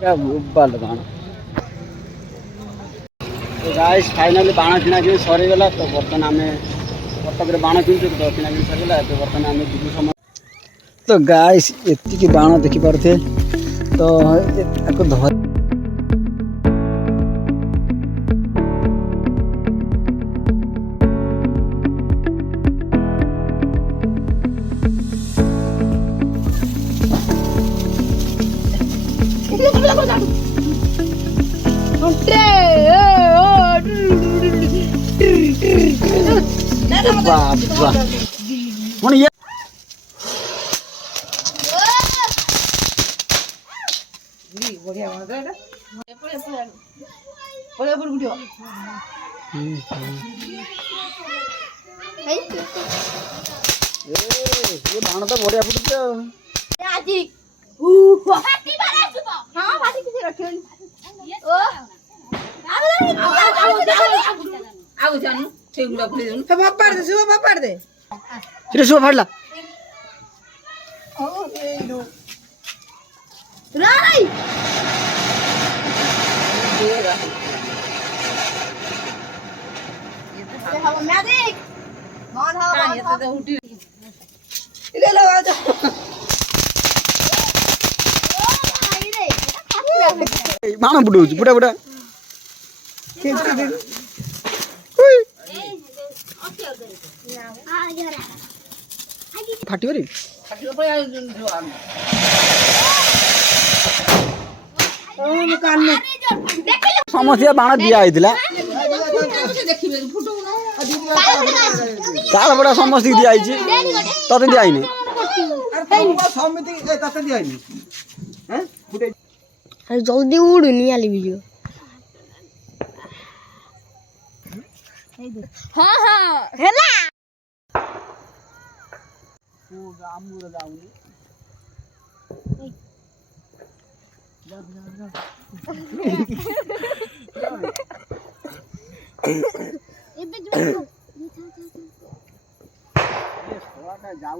क्या बाल बाण तो गाइस फाइनली बाण किना कि सरी गला तो बर्तन आमे कटक रे बाण किनछु तो किना कि सरी गला तो बर्तन आमे दिबु समय तो गाइस एति की बाण देखि परथे तो एको धर हूँ ये बाण तो बढ़िया फुटुचे फाड़ला बाण बुड़ौछ बुड़ा बुड़ा फाटी रे समस्या बाण दिया होइतिला ताल बड़ा समस्या दिया आइछि तते दिया आइने समिति तते दिया आइने हैं फुटे अरे जल्दी उड़नी आली वीडियो हां हां हेला ओ आमुर जाउनी एबे जो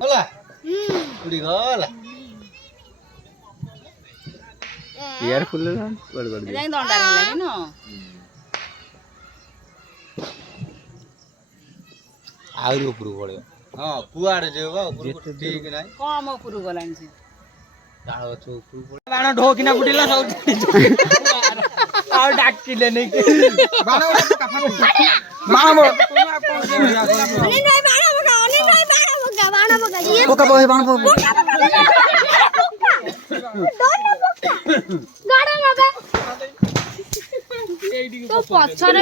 होला उड़ी गला यार फुल ना बड़ बड़ जाई दंडा रहलानी न आउरी ऊपर पड़े हां कुआडे जेबा ऊपर ठीक नाही कम ऊपर गलानी से ताळ छ ऊपर पड़े बाण ढोकिना फुटिला सब आ डाकिले नै के बाण काफा बाण मो अने नहीं बाण मगा ये पोका पोका बाण पोका गाड़ा मगा तो पछरे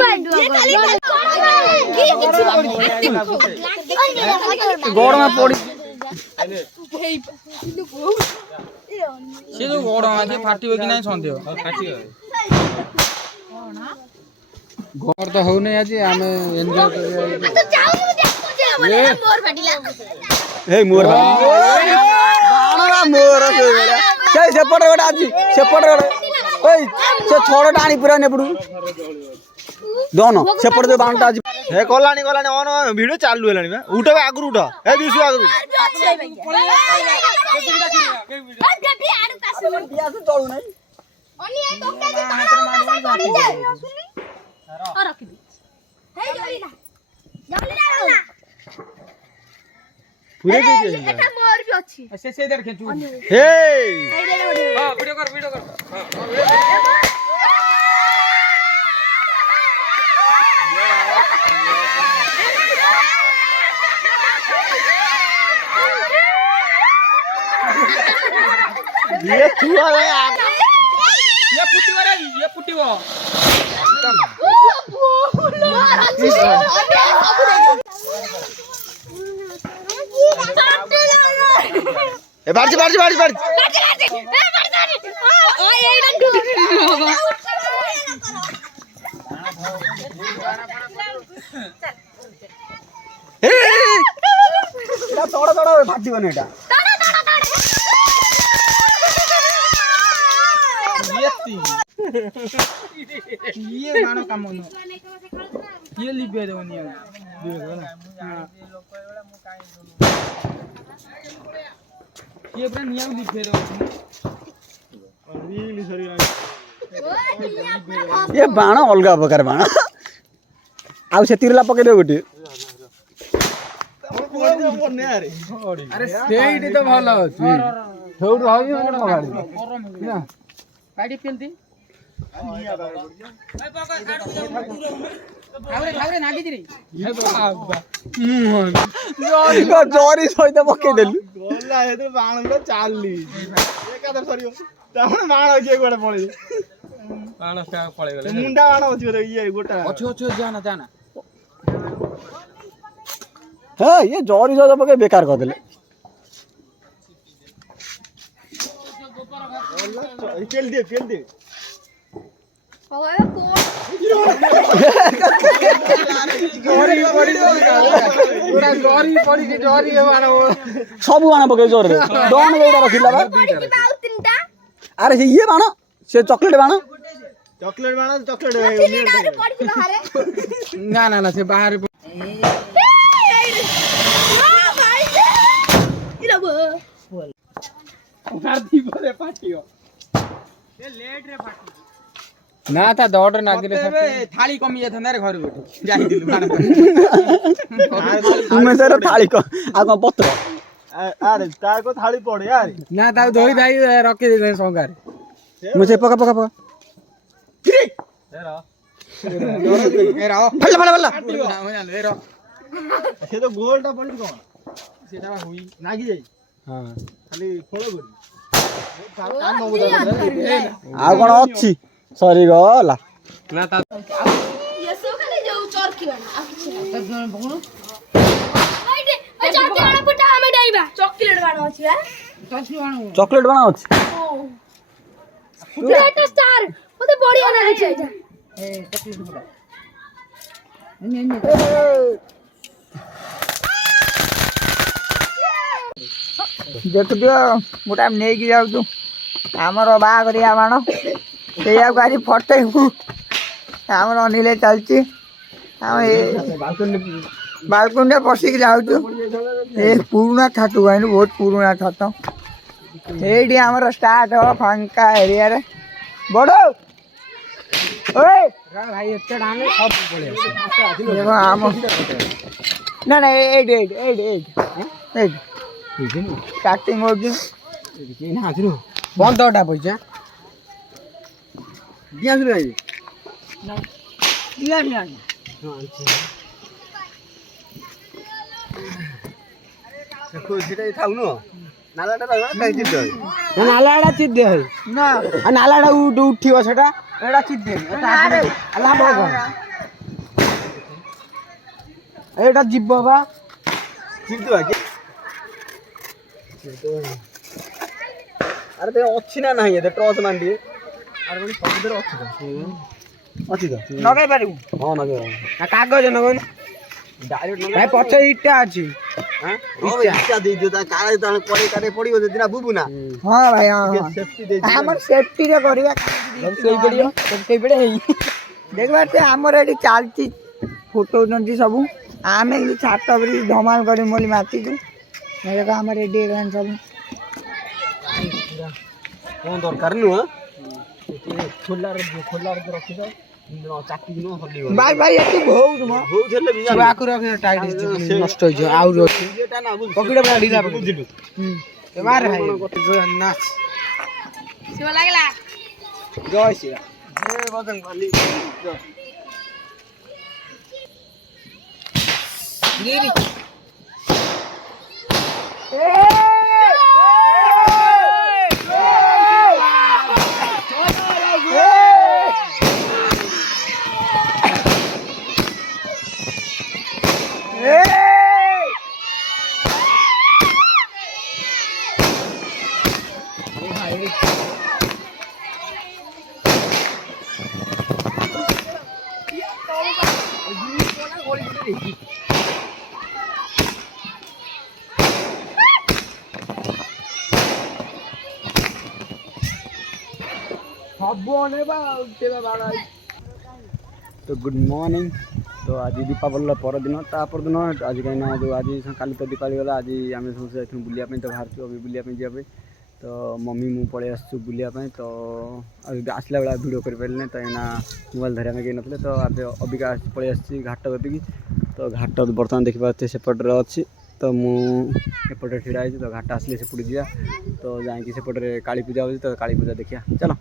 गोड़ में पड़ी से जो गोड़ आजे फाटिबो कि नै संदेह फाटिबो गोड़ तो होने आज आमे एन्जॉय कर तो जाऊ देखो जे हमरे मोर फाटिला हे मोर बाणरा मोर से पड़ गोटा आज से पड़ ओए से छोड़टा आनी पूरा ने पड़ू दोनो से पड़ जो बाणटा आज हे कोलानी कोलानी ओन वीडियो चालू हेलानी बा उठो आगु उठो हे बिसु आगु बेबी आडू तासु बियास तळू नै ओनी ए टोका जे हाथ मारी जाए सुनी और रख दे हे जल्दी ना पूरे दे दे एटा मोर भी अछि से देर खेचू हे हां वीडियो कर हां ये छुआ रे ये फुटिबो रे ये फुटिबो ए बाड़ी बाड़ी बाड़ी बाड़ी तोड़ तोड़ फाटी बने एटा ये गानो काम न ये लिबे देवनी କିଏ ପୁରା ନିଆଁ ଲିଭେଇ ଦବ ये बाण अलग प्रकार बाण आउ से तीरला पके दे गोटे अरे ସେଇଠି ତ ଭଲ ଅଛି ସେଇଠୁ ରହିବି ଗୋଟେ ମଗାଡ଼ି ନା ଗାଡ଼ି କେମିତି ଖାଉରେ ନାଗିଛି ରେ जोरी सहित पके देलु ଗଲା ଏତେ ବାଣ ପୁରା ଚାଲି ଏକାଥରେ ସରିବ ତାପରେ ବାଣ କିଏ କୁଆଡେ ପଳେଇବ ବାଣ ପଳେଇ ଗଲେ ମୁଣ୍ଡା ବାଣ ଅଛି ବୋଧେ ଇଏ ଗୋଟା ଅଛି ଅଛି ଯାନା ଯାନା हे ये जोरी सहित पके बेकार कर देले ଫେଲ ଦେ ओए कोण ଜରି ପଡ଼ି ପୁରା ଜରି ପଡ଼ିକି ଜରି ବାଣ सब बाण पके जोर रे डॉन वेटा रखिला बा किबा आउ तीनटा अरे से ये बाण से चॉकलेट बाण ଚକଲେଟ ବାଣ ଚକଲେଟ तीनटा आरे पड़ी बाहरे ନା ନା ନା ସେ ବାହାରେ हां भाई इला बो ଗାଧି ପରେ ପାଟିଅ ଏ ଲେଟ୍ ରେ ପାଟି ନା ତା ଦଡରେ ନାଗିଲେ ଥାଳି କମି ଯାଇଥାନ୍ତା ରେ ଘରେ ବେଠି ଯାଇଥିଲୁ ବାଣ तुमे से थाली को आ को पत्र ଆରେ ତାକୁ ଥାଳି ପଡେ ଆରେ ନା ତାକୁ ଧୋଇ ଧାଇ ରଖି ଦେଇଥାନ୍ତି ସଙ୍ଗାରେ मुझे पका पका पका भल्ला भल्ला भल्ला ସେ ତ ଗୋଲଟା ପଡିଛି କଣ ସେଟା ହୁଇ ନାଗି ଯାଇ हां ଖାଲି ଫଳ କରି आ कोन अछि सरी गला ନା ତା ये सो खाली जो चरकी बना आ किछ ओइटे ओ चरकी बना पुटा हमें डाइबा चॉकलेट बना अछि बा चॉकलेट बाण अछि ग्रेट स्टार ओते बढ़िया लागे छै एटा देख दियो गोटा नहीं कि जाऊ आमर बाहरिया बाण से आज फटेबू आमर अनिले चलती बालकुंडे पशिक जाऊँ ये पुराना छातु कहलु बहुत पुराना छत ये आमर स्टार्ट हो फांका एरिया रे बड़ ओए ଭାଇ ଏତେ ଡାନେ ସବୁ ପଳେଇ ଆସିବ देखो आम ना ना at at at at at starting हो ବନ୍ଧଟା ପଇସା दिया सुन आई दिया दिया देखो सेटा थाउ न नालाटा रहबा काई चित होय ନାଲାଟା ଚିଦେ ହଇ ना ଆଉ ନାଲାଟା ଉଠିବ ସେଟା ଏଟା ଚିଦେ ଲାଭ କଣ ଏଇଟା ଯିବ ବା चित बाकी अरे ते अछि ना नाही ते टॉर्च मान दिए अरे कोन सबदर अछि तो नगाई पारू हां नगे କାଗଜ ନବନି डायरेक्ट ଭାଇ ପଛ ଇଟା ଅଛି हां इच्छा दे दियो ता काळे ताने पड़े काटे पड़ियो दिना बुबु ना हाँ भाई हाँ सेफ्टी दे आमर सेफ्टी रे करिया ଶୋଇ ପଡିବ ଶୋଇ ପଡେ ହେଇ देखबा ते आमर एटी चालती फोटो नंदी सबु आमे कि छात पर धमाल करी मोली माती तू देखा आमर एडी गान सब कोन दरकार नु खोला रे रखि दो चाटी नो हल्ली गो भाई भाई एटी बहुत म हो छले बिया ଛୁଆକୁ ରଖି ଟାଇଟ୍ ନଷ୍ଟ ହେଇଯିବ ଆଉ एटा ना बुझ ପକିଡା ପୁରା ଢିଲା बुझिलु ମାର ଭାଇ ନାଚ शिव लागला ଜୟ ଶ୍ରୀ ରାମ ए बजंग खाली ସବୁ ଅନେଇବା ଆଉ କେବେ ବାଳ तो गुड मॉर्निंग तो आज दीपावली परदिन तापरदिन आज कहीं जो आज काली तो दीपावली गला आज आम सब जाइए बुलाप तो बाहर अभी बुलाप जावाई तो मम्मी मु पलि आसु बुलाप तो आसला बेला भिड कर पारे तो यहाँ मोबाइल धरिया कहीं ना तो अबिका पलि आसी घाट कति तो घाट बर्तमान देखिए सेपटे अच्छी तो मुझे ठिड़ा तो घाट आसले सेपटे जा तो जाकि सेपटे काली पूजा हो तो काली पूजा देखिया चलो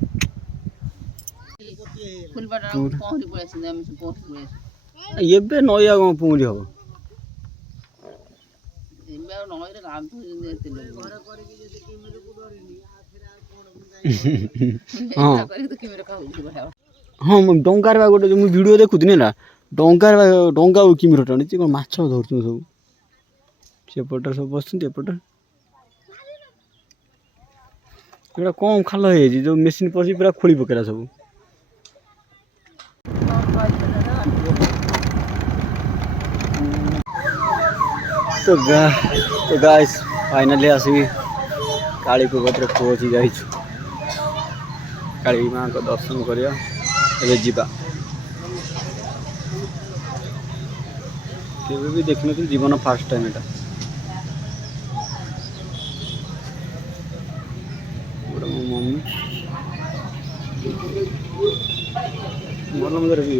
एबे नई आग पुंगरी हम हाँ डंकार गोटे मुझे वीडियो देखुनी ना डंकार डंगा किमिर टाणी कौन माछ धरु सब सेपटे सब बस एपटे कम खाल हो जो मेसीन पशि पूरा खोली पकेला सब तो गाइस फाइनली आसिक काली पत्र पहुँची जाइए काली माँ को दर्शन करिया एबे जीवा केबे भी देखने तो जीवन फास्ट टाइम एटा मो मम्मी मल मदर भी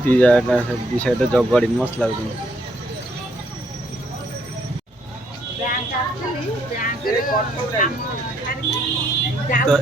दी साइड जग गाड़ी मस्त लगे तो